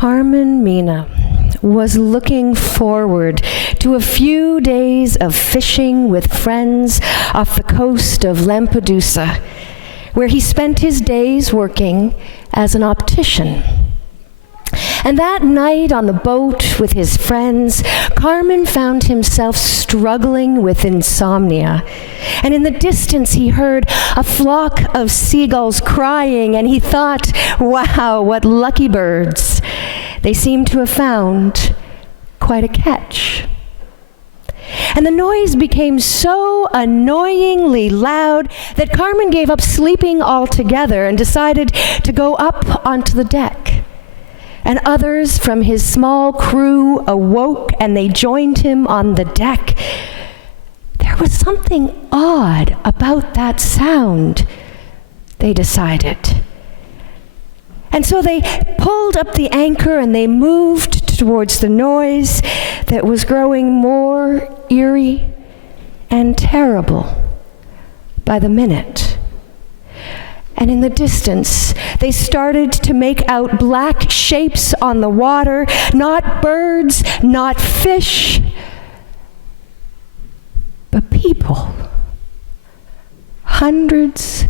Carmen Mina was looking forward to a few days of fishing with friends off the coast of Lampedusa, where he spent his days working as an optician. And that night on the boat with his friends, Carmen found himself struggling with insomnia. And in the distance he heard a flock of seagulls crying, and he thought, wow, what lucky birds. They seemed to have found quite a catch. And the noise became so annoyingly loud that Carmen gave up sleeping altogether and decided to go up onto the deck. And others from his small crew awoke and they joined him on the deck. There was something odd about that sound, they decided. And so they pulled up the anchor and they moved towards the noise that was growing more eerie and terrible by the minute. And in the distance, they started to make out black shapes on the water, not birds, not fish, but people. Hundreds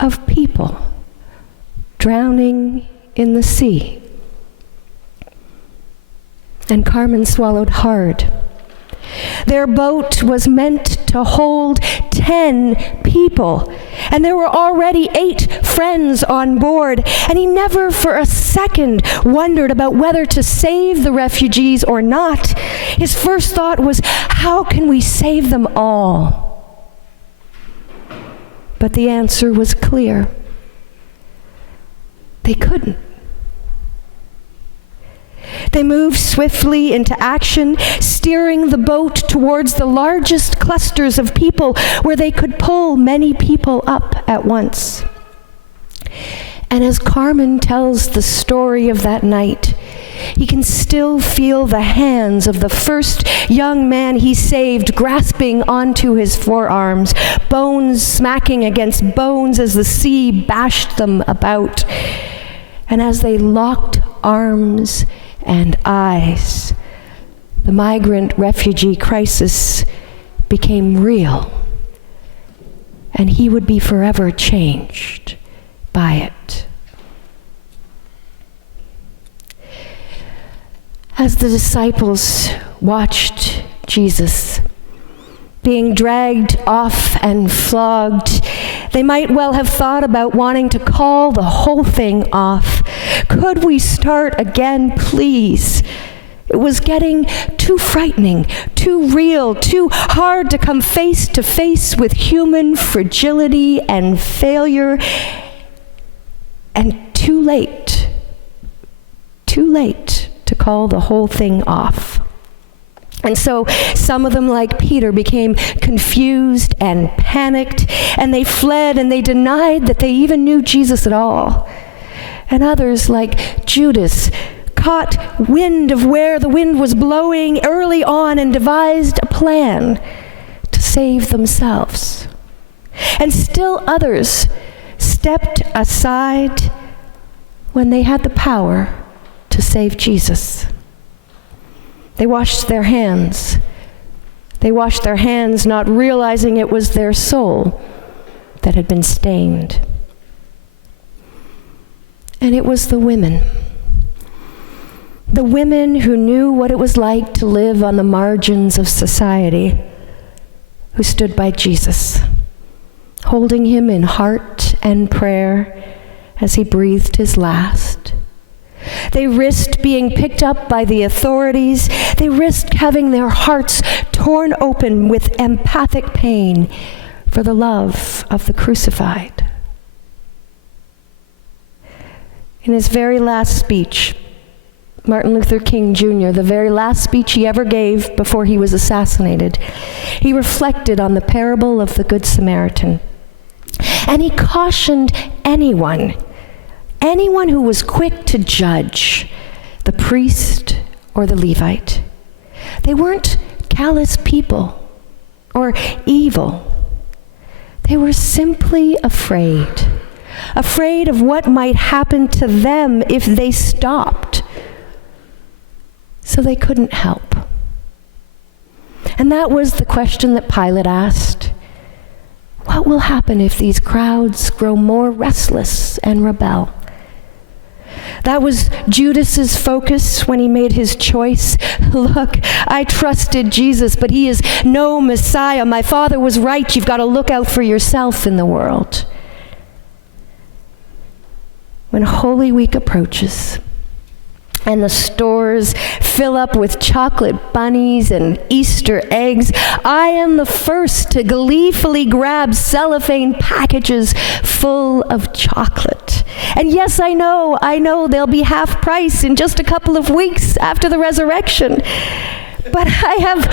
of people drowning in the sea. And Carmen swallowed hard. Their boat was meant to hold 10 people, and there were already 8 friends on board, and he never for a second wondered about whether to save the refugees or not. His first thought was, how can we save them all? But the answer was clear. They couldn't. They moved swiftly into action, steering the boat towards the largest clusters of people where they could pull many people up at once. And as Carmen tells the story of that night, he can still feel the hands of the first young man he saved grasping onto his forearms, bones smacking against bones as the sea bashed them about. And as they locked arms and eyes, the migrant refugee crisis became real, and he would be forever changed by it. As the disciples watched Jesus being dragged off and flogged, they might well have thought about wanting to call the whole thing off. Could we start again, please? It was getting too frightening, too real, too hard to come face to face with human fragility and failure, and too late to call the whole thing off. And so some of them, like Peter, became confused and panicked, and they fled and they denied that they even knew Jesus at all. And others, like Judas, caught wind of where the wind was blowing early on and devised a plan to save themselves. And still others stepped aside when they had the power to save Jesus. They washed their hands. They washed their hands, not realizing it was their soul that had been stained. And it was the women who knew what it was like to live on the margins of society, who stood by Jesus, holding him in heart and prayer as he breathed his last. They risked being picked up by the authorities. They risked having their hearts torn open with empathic pain for the love of the crucified. In his very last speech, Martin Luther King Jr., the very last speech he ever gave before he was assassinated, he reflected on the parable of the Good Samaritan. And he cautioned anyone who was quick to judge, the priest or the Levite. They weren't callous people or evil. They were simply afraid of what might happen to them if they stopped so they couldn't help. And that was the question that Pilate asked. What will happen if these crowds grow more restless and rebel? That was Judas's focus when he made his choice. Look, I trusted Jesus, but he is no Messiah. My father was right. You've got to look out for yourself in the world. When Holy Week approaches and the stores fill up with chocolate bunnies and Easter eggs, I am the first to gleefully grab cellophane packages full of chocolate. And yes, I know they'll be half price in just a couple of weeks after the resurrection. But I have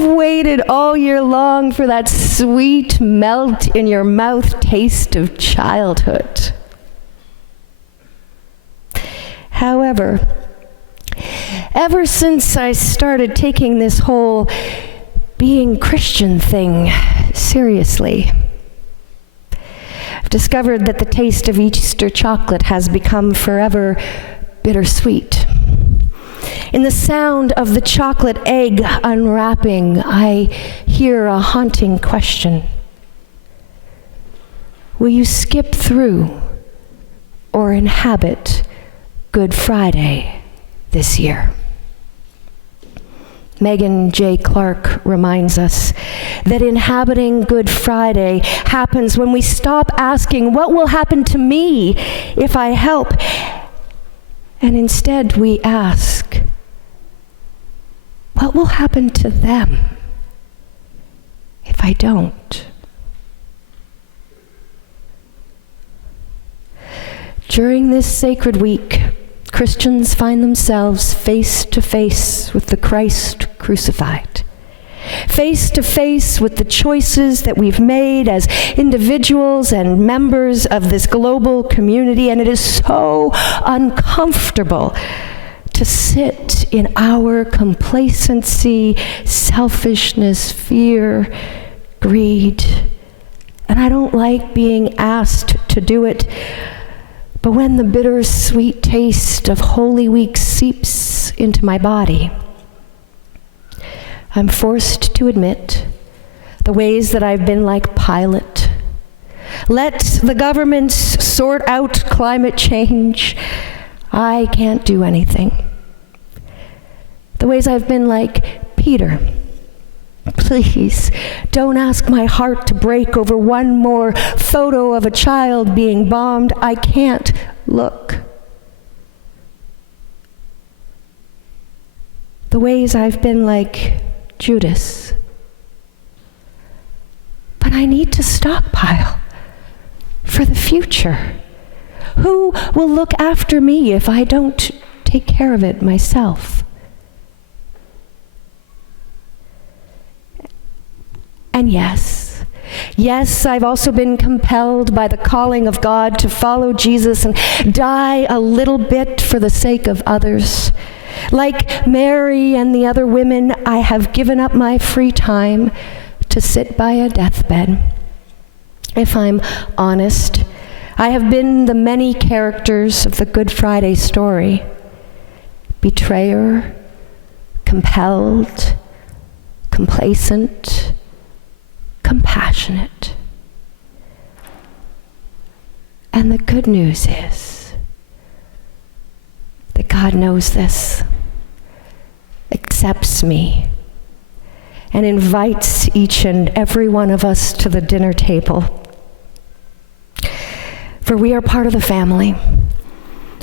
waited all year long for that sweet melt in your mouth taste of childhood. However, ever since I started taking this whole being Christian thing seriously, I've discovered that the taste of Easter chocolate has become forever bittersweet. In the sound of the chocolate egg unwrapping, I hear a haunting question. Will you skip through or inhabit Good Friday this year? Megan J. Clark reminds us that inhabiting Good Friday happens when we stop asking, what will happen to me if I help? And instead we ask, what will happen to them if I don't? During this sacred week, Christians find themselves face to face with the Christ crucified, face to face with the choices that we've made as individuals and members of this global community, and it is so uncomfortable to sit in our complacency, selfishness, fear, greed. And I don't like being asked to do it. But when the bittersweet taste of Holy Week seeps into my body, I'm forced to admit the ways that I've been like Pilate. Let the governments sort out climate change. I can't do anything. The ways I've been like Peter. Please, don't ask my heart to break over one more photo of a child being bombed. I can't look. The ways I've been like Judas. But I need to stockpile for the future. Who will look after me if I don't take care of it myself? And yes, I've also been compelled by the calling of God to follow Jesus and die a little bit for the sake of others. Like Mary and the other women, I have given up my free time to sit by a deathbed. If I'm honest, I have been the many characters of the Good Friday story. Betrayer, compelled, complacent, compassionate. And the good news is that God knows this, accepts me, and invites each and every one of us to the dinner table. For we are part of the family.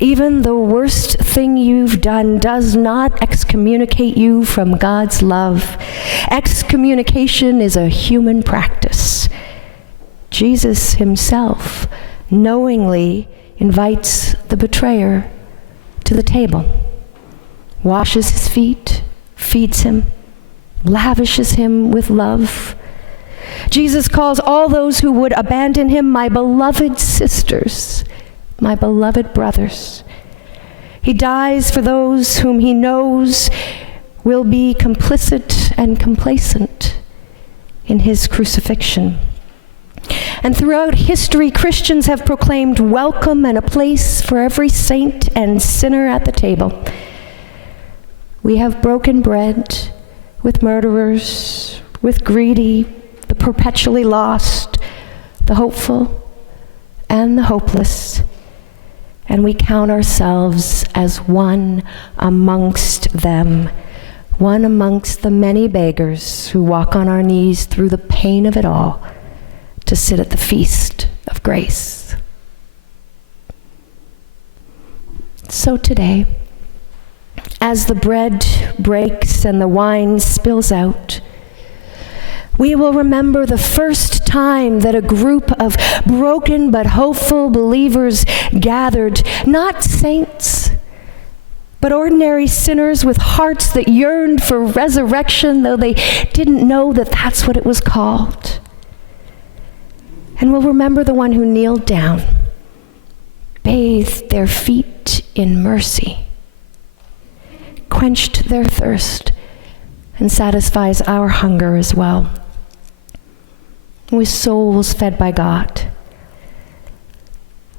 Even the worst thing you've done does not excommunicate you from God's love. Excommunication is a human practice. Jesus himself knowingly invites the betrayer to the table, washes his feet, feeds him, lavishes him with love. Jesus calls all those who would abandon him my beloved sisters, my beloved brothers. He dies for those whom he knows will be complicit and complacent in his crucifixion. And throughout history, Christians have proclaimed welcome and a place for every saint and sinner at the table. We have broken bread with murderers, with greedy, the perpetually lost, the hopeful, and the hopeless. And we count ourselves as one amongst them, one amongst the many beggars who walk on our knees through the pain of it all to sit at the feast of grace. So today, as the bread breaks and the wine spills out, we will remember the first time that a group of broken but hopeful believers gathered, not saints, but ordinary sinners with hearts that yearned for resurrection, though they didn't know that that's what it was called. And we'll remember the one who kneeled down, bathed their feet in mercy, quenched their thirst, and satisfies our hunger as well, with souls fed by God.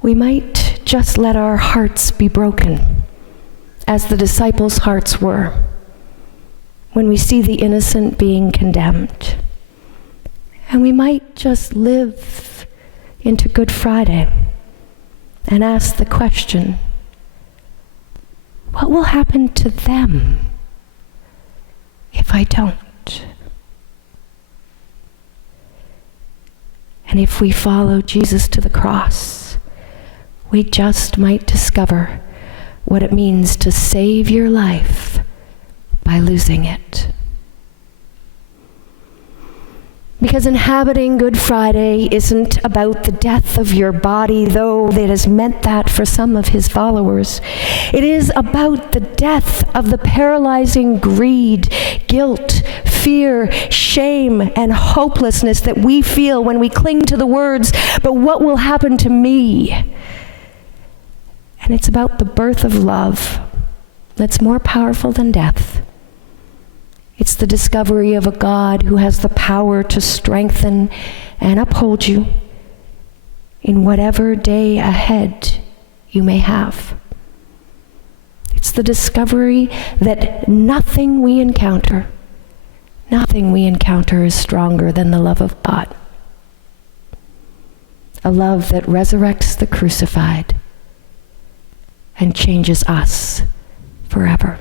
We might just let our hearts be broken, as the disciples' hearts were, when we see the innocent being condemned. And we might just live into Good Friday and ask the question, what will happen to them if I don't? And if we follow Jesus to the cross, we just might discover what it means to save your life by losing it. Because inhabiting Good Friday isn't about the death of your body, though it has meant that for some of his followers. It is about the death of the paralyzing greed, guilt, fear, shame, and hopelessness that we feel when we cling to the words, "But what will happen to me?" And it's about the birth of love that's more powerful than death. It's the discovery of a God who has the power to strengthen and uphold you in whatever day ahead you may have. It's the discovery that nothing we encounter is stronger than the love of God. A love that resurrects the crucified and changes us forever.